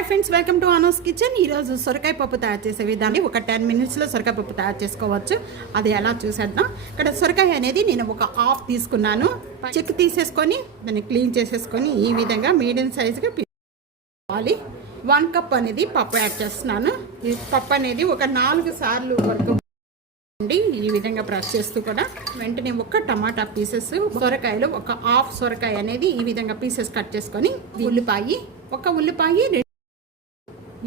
Hi friends, welcome to Anu's kitchen. ఈరోజు సొరకాయ పప్పు తయారు చేసే విధాన్ని ఒక 10 minutesలో సొరకాయ పప్పు తయారు చేసుకోవచ్చు. అది ఎలా చూసేద్దాం. ఇక్కడ సొరకాయ అనేది నేను ఒక హాఫ్ తీసుకున్నాను. చెక్కు తీసేసుకొని దాన్ని క్లీన్ చేసేసుకొని ఈ విధంగా మీడియం సైజుగా తీసుకోవాలి. 1 కప్ అనేది పప్పు యాడ్ చేస్తున్నాను. ఈ పప్పు అనేది ఒక 4 సార్లు వరకు ఈ విధంగా ప్రెస్ చేస్తూ కూడా వెంటనే ఒక టమాటా పీసెస్, సొరకాయలు ఒక హాఫ్ సొరకాయ అనేది ఈ విధంగా పీసెస్ కట్ చేసుకొని, ఒక ఉల్లిపాయ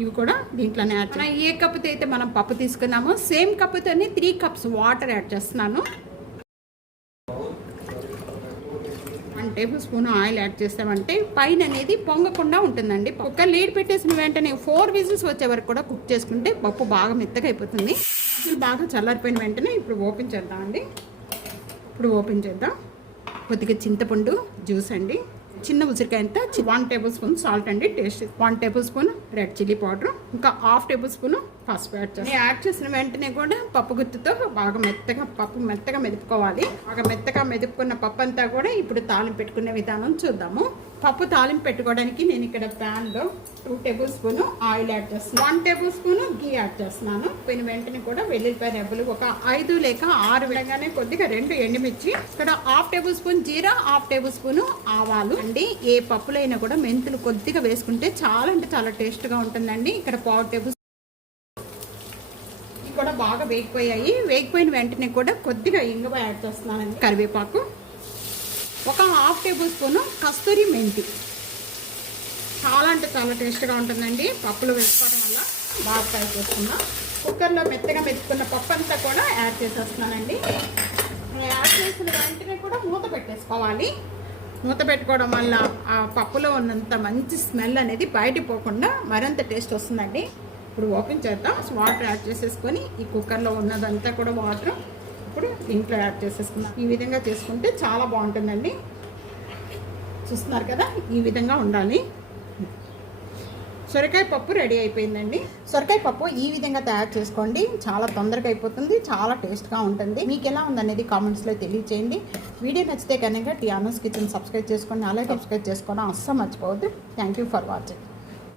ఇవి కూడా దీంట్లోనే యాడ్ చేయాలి. ఏ కప్పుతో అయితే మనం పప్పు తీసుకున్నామో సేమ్ కప్పుతోనే 3 cups వాటర్ యాడ్ చేస్తున్నాను. 1 tablespoon ఆయిల్ యాడ్ చేస్తామంటే పైన అనేది పొంగకుండా ఉంటుందండి. కుక్కర్ లీడ్ పెట్టేసిన వెంటనే 4 whistles వచ్చే వరకు కూడా కుక్ చేసుకుంటే పప్పు బాగా మెత్తగా అయిపోతుంది. ఇది బాగా చల్లారిపోయిన వెంటనే ఇప్పుడు ఓపెన్ చేద్దామండి. కొద్దిగా చింతపండు జ్యూస్ అండి, చిన్న ఉసిరికాయ అంతా 1 tablespoon సాల్ట్ అండి, taste 1 tablespoon red chilli powder, ఇంకా 1/2 tablespoon పసుపు యాడ్ చేసిన వెంటనే కూడా పప్పు గుత్తుతో బాగా మెత్తగా మెదుపుకోవాలి. బాగా మెత్తగా మెదుపుకున్న పప్పు అంతా కూడా ఇప్పుడు తాలింపు పెట్టుకునే విధానం చూద్దాము. పప్పు తాలింపు పెట్టుకోవడానికి నేను ఇక్కడ ప్యాన్లో 2 tablespoon ఆయిల్ యాడ్ చేస్తున్నాను, 1 tablespoon గీ యాడ్ చేస్తున్నాను. పోయిన వెంటనే కూడా వెల్లుల్లిపాయ రెబ్బలు ఒక 5 లేక 6 విధంగానే కొద్దిగా 2 ఎండుమిర్చి, ఇక్కడ 1/2 tablespoon జీరా, 1/2 tablespoon ఆవాలు అండి. ఏ పప్పులో అయినా కూడా మెంతులు కొద్దిగా వేసుకుంటే చాలా అంటే చాలా టేస్ట్గా ఉంటుందండి. ఇక్కడ 1/4 tablespoon కూడా బాగా వేగిపోయిన వెంటనే కూడా కొద్దిగా ఇంగువ యాడ్ చేస్తున్నానండి. కరివేపాకు, ఒక 1/2 tablespoon కస్తూరి మెంతి. చాలా అంటే చాలా టేస్ట్గా ఉంటుందండి. పప్పులు వేసుకోవడం వల్ల బాగా ఫ్రై చేసుకున్నాం. కుక్కర్లో మెత్తగా మెతుకున్న పప్పు అంతా కూడా యాడ్ చేసేస్తున్నానండి. యాడ్ చేసిన వెంటనే కూడా మూత పెట్టేసుకోవాలి. మూత పెట్టుకోవడం వల్ల ఆ పప్పులో ఉన్నంత మంచి స్మెల్ అనేది బయటికి పోకుండా మరింత టేస్ట్ వస్తుందండి. ఇప్పుడు ఓపెన్ చేద్దాం. వాటర్ యాడ్ చేసేసుకొని ఈ కుక్కర్లో ఉన్నదంతా కూడా వాటర్ ఇప్పుడు దీంట్లో యాడ్ చేసేసుకున్నాం. ఈ విధంగా చేసుకుంటే చాలా బాగుంటుందండి. చూస్తున్నారు కదా, ఈ విధంగా ఉండాలి. సొరకాయ పప్పు రెడీ అయిపోయిందండి. సొరకాయ పప్పు ఈ విధంగా తయారు చేసుకోండి, చాలా తొందరగా అయిపోతుంది, చాలా టేస్ట్గా ఉంటుంది. మీకు ఎలా ఉందనేది కామెంట్స్లో తెలియచేయండి. వీడియో నచ్చితే కనుక అనూస్ కిచెన్ సబ్స్క్రైబ్ చేసుకోండి. అలాగే సబ్స్క్రైబ్ చేసుకోవడం అస్సలు మర్చిపోవద్దు. Thank you for watching.